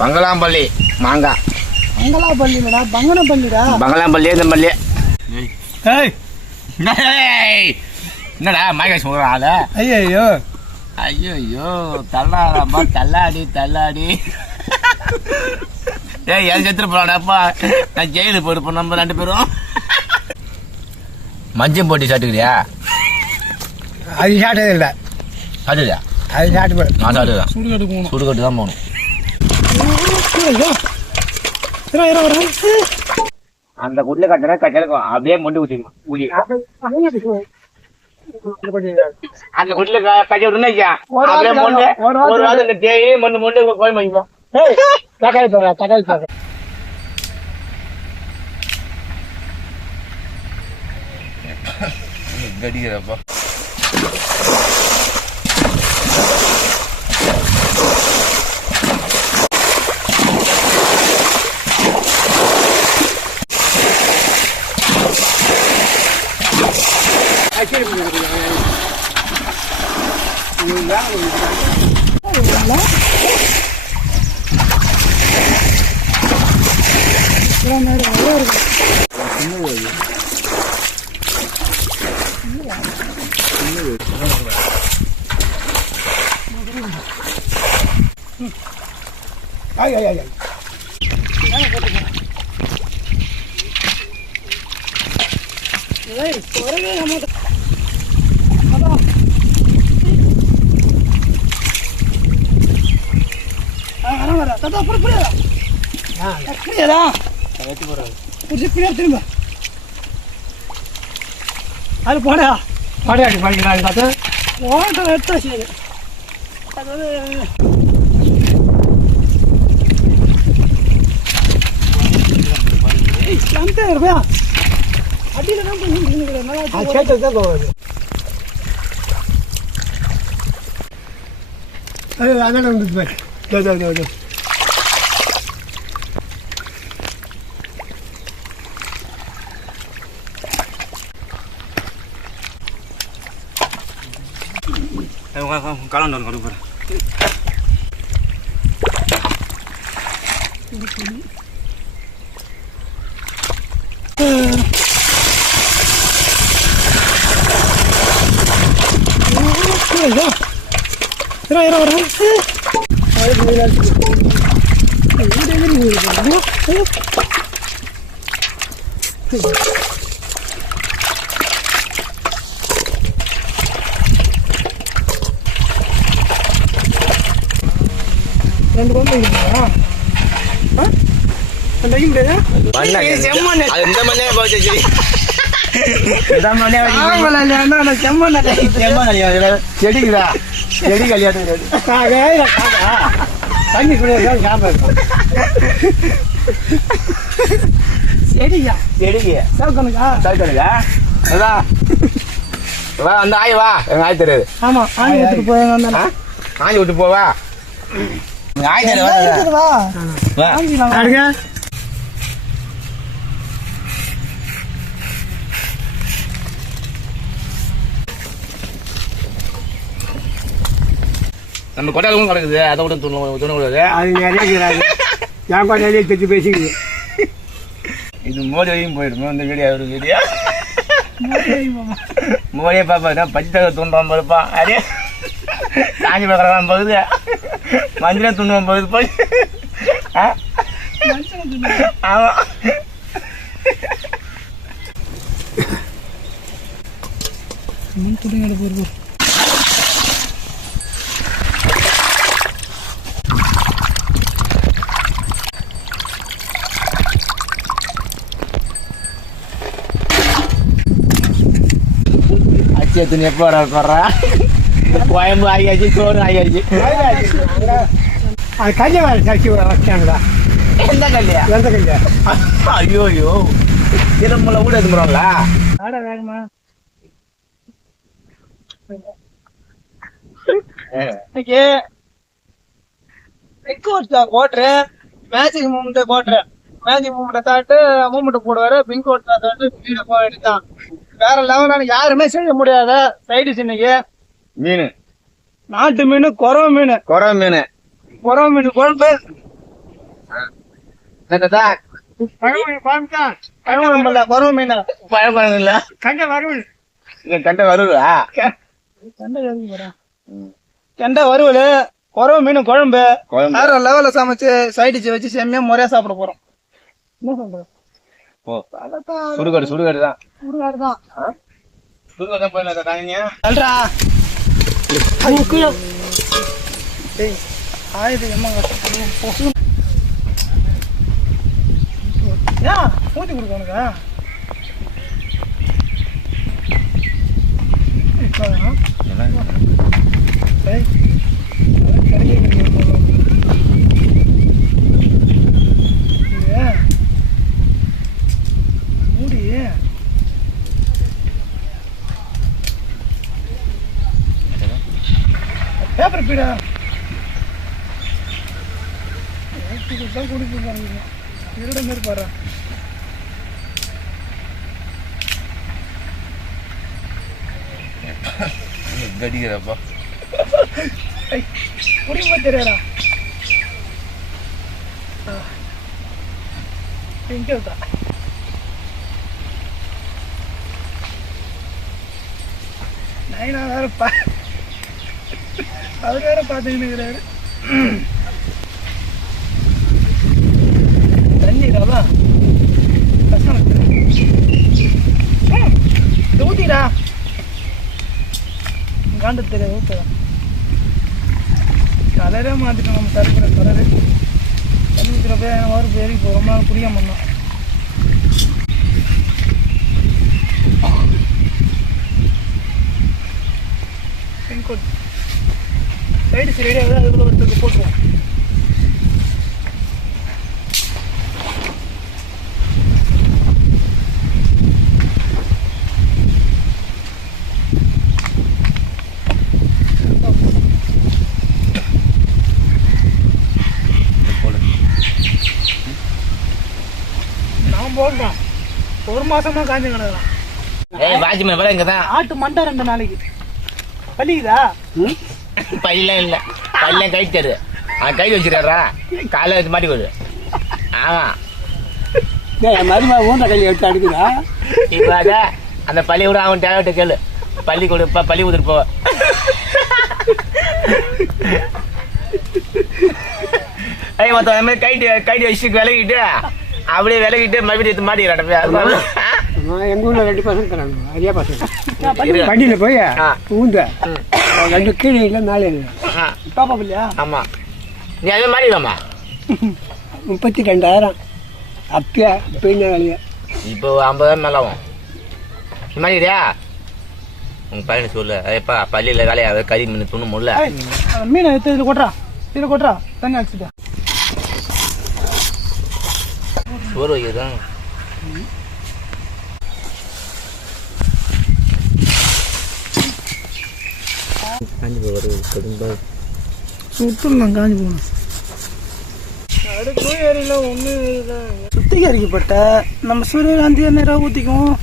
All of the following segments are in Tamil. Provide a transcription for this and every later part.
பங்களாம்பள்ளி மாங்காய். பங்களாம்பள்ளிடா, பங்கனப்பள்ளிடா. பங்களாம்பள்ளி இந்த பள்ளி. என்னடா மாங்காய் சொல்கிறாள்? ஐயோ ஐயோ தள்ளாடாப்பா, தள்ளாடி. ஏய் என் செத்துட்டு போறாடாப்பா, நான் ஜெயிலுக்கு போயிருப்போம் நம்ம 2 பேரும். மஞ்சள் போட்டி சாப்பிட்டுக்கிறியா? அது சாப்பிட்டது இல்லை. சாப்பிட்டுறியா? அது சாப்பிட்டு நான் சாப்பிட்டுதான். சுடுகாட்டு தான் போகணும். அந்த குள்ள கட்டினா கட்டலுக்கும் அப்படியே மொண்டு ஊதி அந்த குள்ள கட்டி விட்டுனா அப்படியே மொண்டு ஒரு வாரம் இந்த தேய் மொண்டு கோயில் பண்ணிப்போம். கடிக்கிறப்பா அது போடா பாடையாடி பண்ணிக்கலாம். பார்த்து ஓட்ட எடுத்தா சரி. அதாவது ரூபாயா அடியில் தான் கேட்டது தான் போகுது. அதனால வந்துட்டு பாரு. காலம் கொடுக்குறேன். ரெண்டு கொண்டு இருக்குங்களா? செடிக்குதா செடி கல்யாணம் தண்ணி செடியா செடிக்கு சவுக்கணுக்கா சவுக்கணுக்கா அதான் வா அந்த ஆய் வா எங்க ஆய் தெரியாது. ஆமா ஆய் விட்டு போய் ஆய் விட்டு போவா ஆய் தெரியாது. வா நம்ம கொட்டாலும் கிடக்குது, அதை விட துணக்கூடாது. அது நிறைய என் கொட்டாலே தெச்சு பேசிக்குது. இது மோடி வரையும் போயிடுமோ இந்த வீடியோ ஒரு வீடியோ மோடியே பாப்பா பச்சை துண்டான் போயிருப்பான். அதே காஞ்சி பக்கறான் போகுது, மஞ்சள் துண்டுவான் போகுது போய். ஆமா துணிங்களை போயிருப்போம். அச்சே துணி எப்போ வர்றா கோயம்பு ஆகியாச்சு, சோறு ஆகியாச்சு. அது கையை வேறு கட்சி வச்சாங்களா? எந்த கல்லையா? எந்த கையா? ஐயோ ஐயோ திரும்பல கூட எடுத்துக்கிறோங்களா? ஆட வேகமா இன்னைக்கு ஓட்டுறேன். மேஜிக் மூமெண்ட் போட்டுறேன். மேஜிக் மூமெண்ட்டை தாட்டு மூமெண்ட் போடுவாரு. பிங்க் ஓட்டா தாட்டு வீட போக எடுத்தான். வேற லெவலான யாருமே செய்ய முடியாத சைடிஸ் இன்னைக்கு மீன், நாட்டு மீன், குறவ மீன். குறவ மீன், குறவ மீன் குழம்பு, என்னதா வரும் மீன் பழம் இல்ல கண்டை வறுவல் கண்ட வருவா கெண்டை வறுவல் குறவு மீன் குழம்பு வேற லெவல்ல சமைச்சு சைடிச்சு வச்சு செம்மையா முறையா சாப்பிட போறோம். என்ன சொல்ற? சுடுகாடு தான் சொல்றா ஆயுது ஏன் ஊத்தி கொடுக்க உனக்கு மூடி பேப்பர் பீடா குடிக்க இருட மாரி பாரு கடிக்கிறப்பா குடிமா தெரியாடா இங்கே இருக்கா நைனா வேற அவர் வேற பார்த்துக்கிட்டு இருக்கிறாரு. தண்ணி ரவா கஷ்டம் ஊத்திடா காண்டு தெரியாது ஊத்துறா கலரே மாத்திட்டோம் நம்ம தருக்கிற கலரு தண்ணி ஊற்றுறப்ப வரும் பேரி இப்போ ரொம்ப நாள் புரியாம பண்ணோம். பின்கோட் சைடு சரியாக அதுக்குள்ள ஒருத்தருக்கு போட்டுருவோம். நான் போடுறேன் ஒரு மாசமா காஞ்சி கிடக்கலாம். வாட்ச்மேன் வேலை இங்கதான் ஆட்டு மண்டை 2 நாளைக்கு பள்ளிக்குதா பையெல்லாம் இல்ல பையெல்லாம் கைட்டாரு அவன் கை வச்சிருக்காரா காலை வச்சு மாட்டி போடு. ஆமா மருமா ஊன்ற கையை எடுத்து அடுக்குதா இப்ப அத அந்த பள்ளி விட அவன் டேரக்ட கேளு பள்ளி கொடுப்பா பள்ளி கொடுத்துட்டு போ. மொத்தம் அந்த மாதிரி கைட்டு வச்சு விலகிட்டு அப்படியே விலகிட்டு மறுபடியும் எடுத்து மாட்டிக்கிறான். எங்க ஊர்ல 2 பசங்க தராங்க நிறைய பசங்க வண்டியில போய் ஊந்த 2 கீழே இல்லை மேலே இல்லை பாப்பா இல்லையா. ஆமா நீ அதே மாட்டிக்கலாமா 32,000 அப்பயா இப்போ என்ன வேலையா இப்போ 50,000 மேல ஆகும். நீ மாட்டிக்கிறியா உங்க பையனை சொல்லு எப்பா பள்ளியில வேலையா கறி மீன் துண்ணு முடியல மீனை எடுத்து இதில் கொட்டுறா இதில் கொட்டுறா தண்ணி அடிச்சுட்டா சோறு வைக்கிறதான் காஞ்சி போய் சுத்தம் காஞ்சி போகணும். அடுப்பு ஏரியில ஒன்று சுத்திகரிக்கப்பட்ட நம்ம சூரியகாந்தி நேராக ஊற்றிக்குவோம்.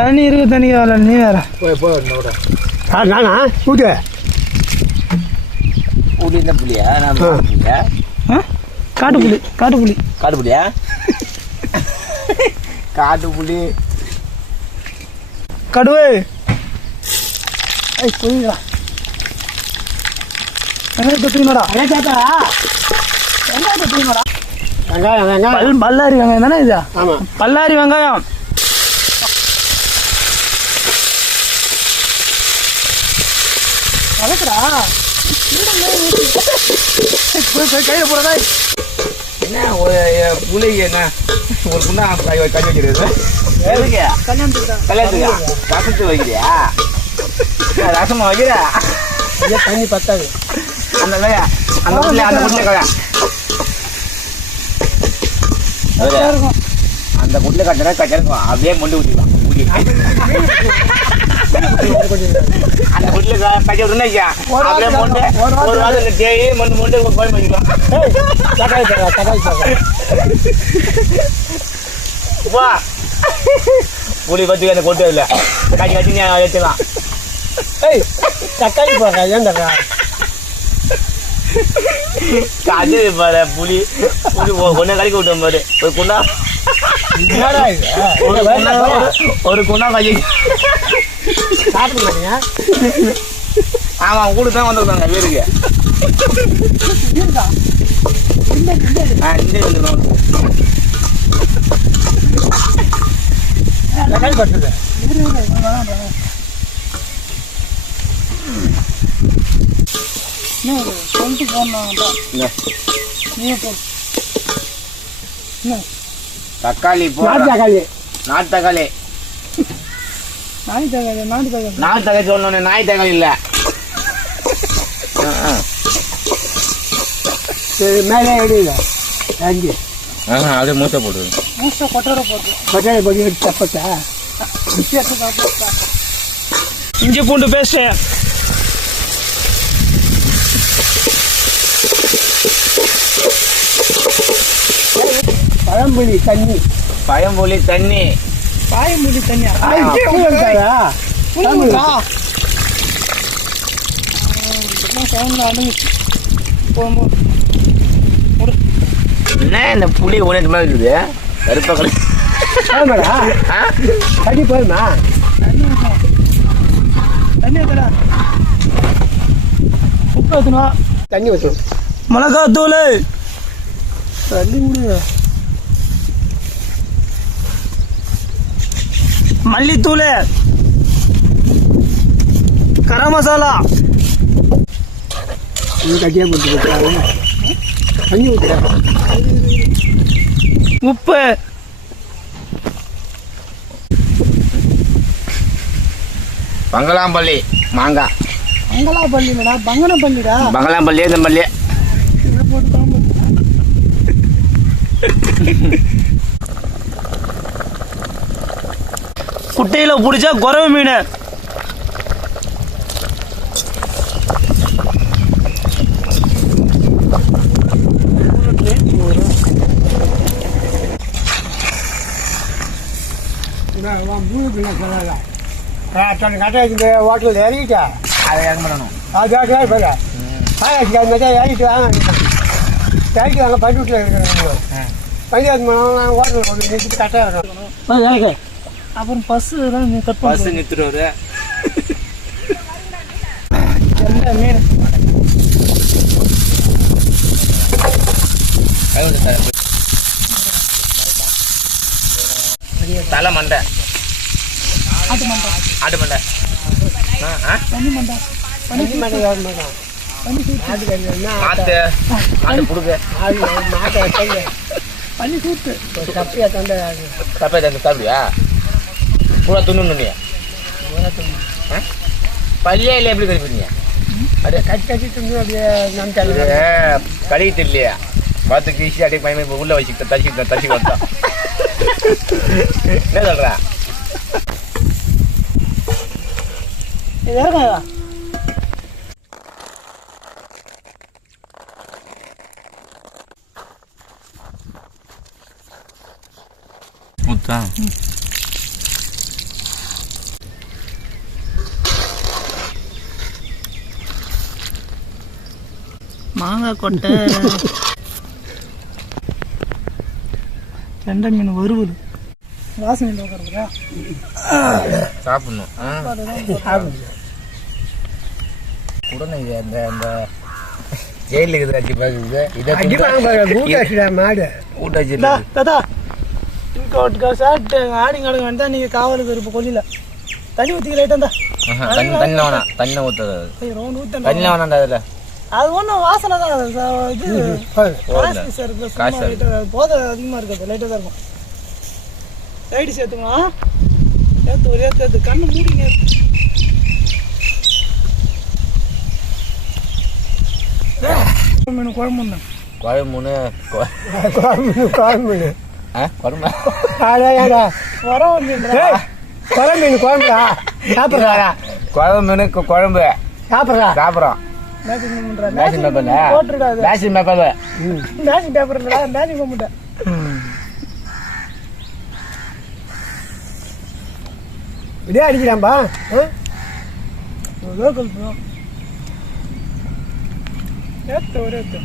தண்ணி இருக்கு தண்ணி வேலை நீ வேற நானா ஊத்து புளி என்ன புளியா நான் புளியா காட்டுப்புளி காட்டுப்புளி காட்டுப்புளியா காட்டுப்புளி கடுவே புரியுதா வெங்காயத்தை தூங்கினடா வெங்காயத்தை தூங்கினடா வெங்காயம் வெங்காயம் பல்லாரி வெங்காயம் தானே இது. ஆமாம் பல்லாரி வெங்காயம் வளர்க்குறா கையில போறதா என்ன புளி என்ன ஒரு புண்ணா கை வைக்கிறது கல்யாணத்துக்கு ரசத்து வைக்கிறியா ரசமா வைக்கிற தண்ணி பத்தாது அந்த அந்த புட்ல அந்த புட்ல கட்டினா கட்டிருக்கும் அப்படியே மொண்டு ஊற்றிக்கலாம் அந்த புட்ல கட்டி விட்டுனா அப்படியே மொண்டு ஒரு வாரம் தேய் மொண்டு மொண்டு கோயம் வச்சுக்கலாம். வா புளி பத்தி அந்த கொட்டு இல்லை கட்டி கட்டி நீ வச்சுக்கலாம். தக்காளி போடுறா ஏன்டா அது பாரு புலி புலி ஒன்ன கழிக்க விட்டோம் பாரு ஒரு குண்டா ஒரு குண்டா கஞ்சி சாப்பிட மாட்டீங்க ஆமா கூட தான் வந்துருக்காங்க வீருக்கு இந்த வந்துடும் பட்டுது தக்காளி தக்காளி நாட்டு தக்காளி நாட்டு தக்காளி சொல்லணும் நாய் தக்காளி இல்ல மேலே எடுல அஞ்சு அது மூட்டை போடுது கொட்டரை போட்டு தப்பச்சா இஞ்சி பூண்டு பேஸ்ட் பழம்புளி தண்ணி பயம்புலி தண்ணி என்ன இந்த புளி உனக்கு மாதிரி இருக்குது கருப்பா தண்ணி போதுமா உப்பு ஊற்றணும் தண்ணி ஊற்றணும் மிளகாத்தூள் தண்ணி விடுங்க மல்லித்தூள் கரம் மசாலா கட்டியாக போட்டு தண்ணி ஊற்றுறேன் உப்பு பங்களாம்பள்ளி மாங்காய் பங்களாப்பள்ளிடா பங்கனப்பள்ளிடா பங்களாம்பள்ளி இந்த பள்ளி குட்டையில பிடிச்சா குறவை மீன் ஹோட்டல் இறங்கிட்டா அதை இறங்க பண்ணணும் அது இறங்கிட்டு வாங்க பள்ளிக்கூட்டில் இருக்கிறோம் ஹோட்டலில் கொண்டு நிறுத்திட்டு கரெக்டாக இருக்கணும் அப்புறம் பஸ்ஸு நிறுத்துறவரு எந்த மீன் தலை மண்டை ஆட்டு மண்டை மாத்து ஆட்டு புடுங்க பண்ணி சூட்டு தப்பையா தந்தை தப்பை தந்து சாப்பிடுவியா பூரா துண்ணு பள்ளியா இல்லை எப்படி கழிப்பீங்க அப்படியே கட்டி துண்ணு அப்படியே நம்பிட்டாங்க கழுவிட்டு இல்லையா பார்த்து கீசி அப்படியே பயமே உள்ள வச்சுக்கிட்ட தரிச்சு வந்தான் என்ன சொல்ற முத்தா மாங்காய் கொட்டை கெண்டை மீன் வறுவல் வாசனை உட்காருக்குறா சாப்பிடணும் உடனே அந்த அந்த ஜெயிலுக்கு அடி பாக்குது இதை மாடு ஊட்டாச்சு தாத்தா இங்கே சாப்பிட்டு ஆடி கடங்க வேண்டாம் நீங்கள் காவலுக்கு இருப்ப கொல்லில தண்ணி ஊற்றிக்க லைட்டா தண்ணி வேணாம் தண்ணி ஊற்றாது ரவுண்ட் ஊற்ற தண்ணி வேணாண்டா அதில் அது ஒன்றும் வாசனை தான் இது சார் போதை அதிகமாக இருக்காது லைட்டாக தான் இருக்கும் லைட்டு சேர்த்துமா சேர்த்து ஒரே சேர்த்து கண்ணு மூடிங்க மீன் குழம்பு குழம்புன்னு குழம்பு குழம்பு மீன் குழம்புடா சாப்பிட்றா குழம்பு மீன் குழம்பு சாப்பிட்றா சாப்பிட்றோம் matching paper matching paper matching போக இதே அடிக்கிறான்பா லோக்கல் ஏத்து ஒரு ஏத்து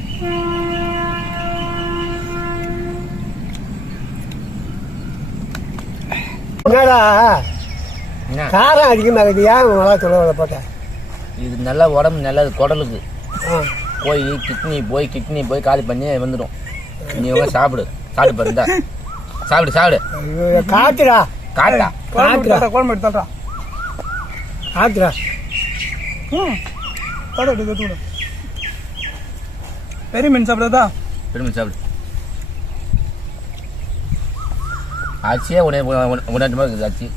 என்னடா என்ன காரம் அதிகமாகுது ஏன் மிளகா தூள் போட்டேன் இது நல்லா உடம்பு நல்லது குடலுக்கு போய் கிட்னி போய் காலி பண்ணி வந்துடும். நீ சாப்பிடு சாப்பிடு பாருந்தா சாப்பிடு சாப்பிடு காட்டுடா காட்டா காட்டுடா குழம்பு எடுத்தாடா காட்டுடா போட பெரிய மீன் சாப்பிடுறதா பெருமை சாப்பிடு. ஆச்சியே உடனே இருக்குது ஆச்சி.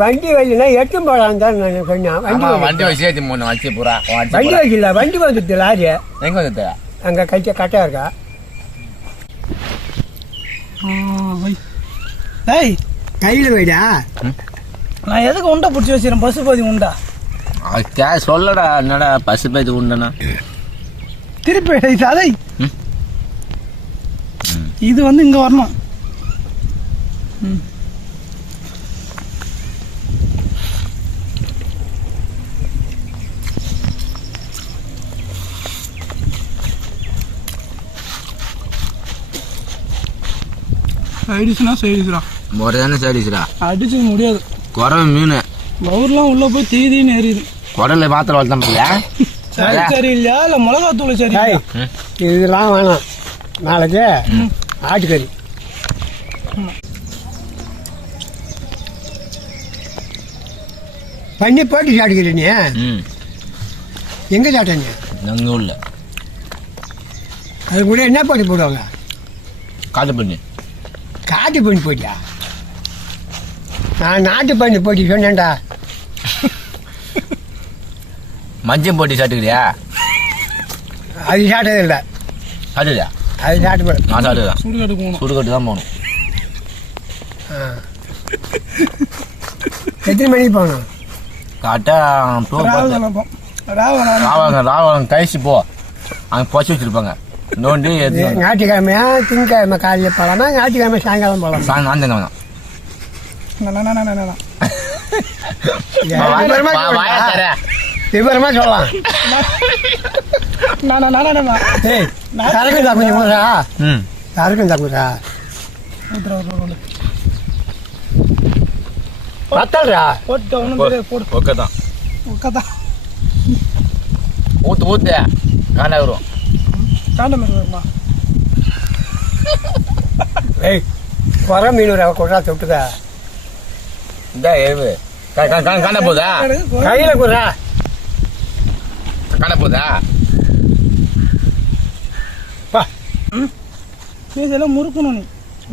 வண்டி வயசுனா எட்டும் போகலாம் தான் நான் சொன்னேன். வண்டி வச்சு ஏற்றி போகணும் ஆச்சி பூரா. வண்டி வயசுல வண்டி வந்துட்டு லாரி எங்கே வந்துட்டு அங்கே கட்டா இருக்கா. ஏய் கையில் போயிடா. நான் எதுக்கு உண்டை பிடிச்சி வச்சுறேன் பசுபதி உண்டா சொல்லடா என்னடா பசுபதி உண்டனா திருப்பி அதை இது வந்து இங்க வரணும். சைடிஸ்ரா முறையான சைடிஸ்ரா அடிச்சுக்க முடியாது. குறவை மீன் பவுர்லாம் உள்ள போய் தீதின்னு எறியுது. குடல பாத்திரம் வளர்த்தான் சரி இல்லையா இல்ல மிளகாத்தூள் சரி இதெல்லாம் வேணாம். நாளைக்கு ஆட்டுக்கறி பண்ணி போட்டு சாப்பிட்டுக்கிற நீ எங்க சாப்பிட்டீங்க எங்க உள்ள அது கூட என்ன போட்டு போடுவாங்க காட்டு பண்ணி காட்டு பண்ணி போட்டியா நான் நாட்டு பண்ணி போட்டி சொன்னேன்டா. மஞ்சள் போட்டி சாப்பிட்டுக்கிறியா அது சாப்பிட்டது இல்லை சாப்பிட்டுறியா அது சாப்பிட்டு நான் சாப்பிட்டுதான் சுடுகாட்டு போகணும் சுடுகாட்டு தான் போகணும். எத்தனை மணிக்கு போகணும் கரெக்டா ராவணம் கழிச்சு போ அங்கே பொச்சு வச்சிருப்பாங்க நோண்டி ஞாயிற்றுக்கிழமையா திங்கக்கிழமை காலையில் போகலாமா ஞாயிற்றுக்கிழமை சாயங்காலம் போகலாம் சாயங்காலம் தான் விவரமா சொல்லலாம். சரக்கு சாப்பிடுறா சரக்கு சாப்பிடுறா பத்தல்றா ஊத்து ஊத்து காண்டா வரும் காண்ட மாதிரி வருமா. ஏய் வர மீன் கொண்டா தொட்டுதா இந்த எருவு காண்ட போதா கையில குறா காண்ட போதா இதெல்லாம் முறுக்கணும். நீ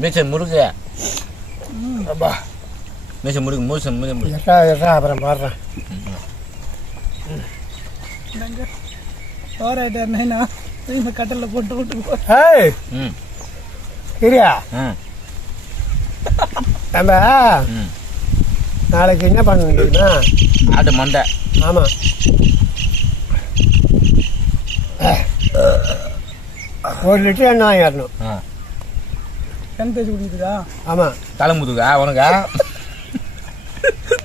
மீசை முறுக்கு மீசை முறுக்கு மூசை முறுக்கு அப்புறம் பாடுறேன். போராட்டா கட்டல போட்டு விட்டு சரியா நம்ம நாளைக்கு என்ன பண்ண முடியுமா ஆட்டு மண்டை. ஆமா ஒரு லிட்டர் எண்ணெய் வாங்கிடணும். எண்ணெய் தேய்ச்சி குடிக்குதா? ஆமா தலை முதுகா உனக்கா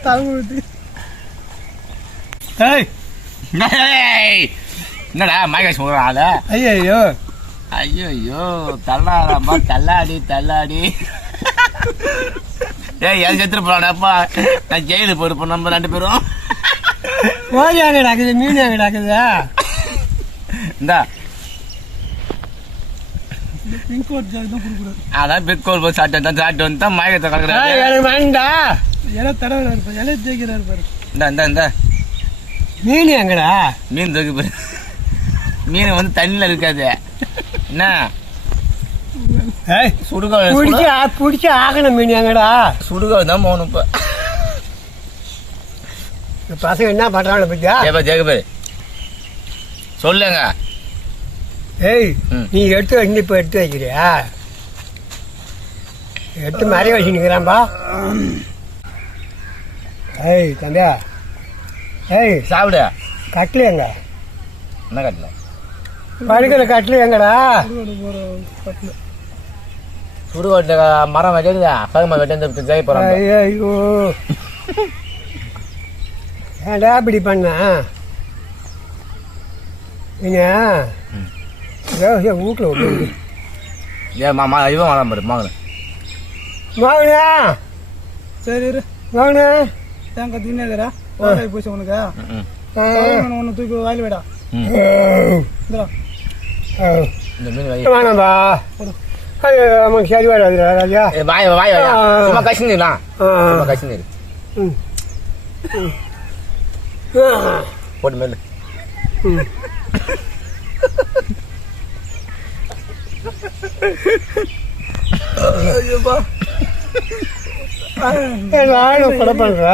தலை முது. என்னடா மகேஷ் சொல்றான் ஆள. ஐயோ ஐயோ தள்ளாடாப்பா தள்ளாடி தள்ளாடி. ஏய் எது செத்துட்டு போறாடாப்பா நான் ஜெயிலுக்கு போயிருப்போம் நம்ம ரெண்டு பேரும். கோழி அங்கே நடக்குது மீன் அங்கே நடக்குதா இந்தா அதான் பெட்கோல் போய் சாப்பிட்டு வந்து தான் மயக்கத்தை கலக்குறாரு. இந்த மீன் எங்கடா மீன் தூக்கி மீன் வந்து தண்ணியில இருக்காது என்ன பிடிச்சி ஆகணும் மீன் எங்கடா சுடுகாடு தான் போகணும். இப்ப பசங்க என்ன பண்றாங்க பத்தியா ஜெகபே சொல்லுங்க. ஏய் நீ எடுத்து வந்து இப்ப எடுத்து வைக்கிறியா எடுத்து மறைய வச்சு நிற்கிறான்பா. ஏய் தம்பியா ஏய் சாப்பிடு. கட்டில எங்க என்ன கட்டல படுக்கிற கட்டில எங்கடா சுடுகாட்டு மரம் வெட்டிடுதா பகமா வெட்டி ஜெய போறாங்க. ஐயோ ஏன்டா இப்படி பண்ண என்ன வீட்டில் விட்டு ஏன் மாமா இவன் வாங்க பாரு மாங்கன வாங்கண்ணா சரி இரு வாங்கண்ணா தேங்காய் தின்னேதரா போச்சு உனக்கு ஒன்று தூக்கி வாயில் விடா இந்த மீன் வை வேணாம்பா அது நமக்கு சரி வராதுடா ராஜா வாய் வாய் சும்மா கசிந்துடா சும்மா கசிந்து போட்டு மேல ஐயோப்பா நானும் படம் பண்ணுறேன்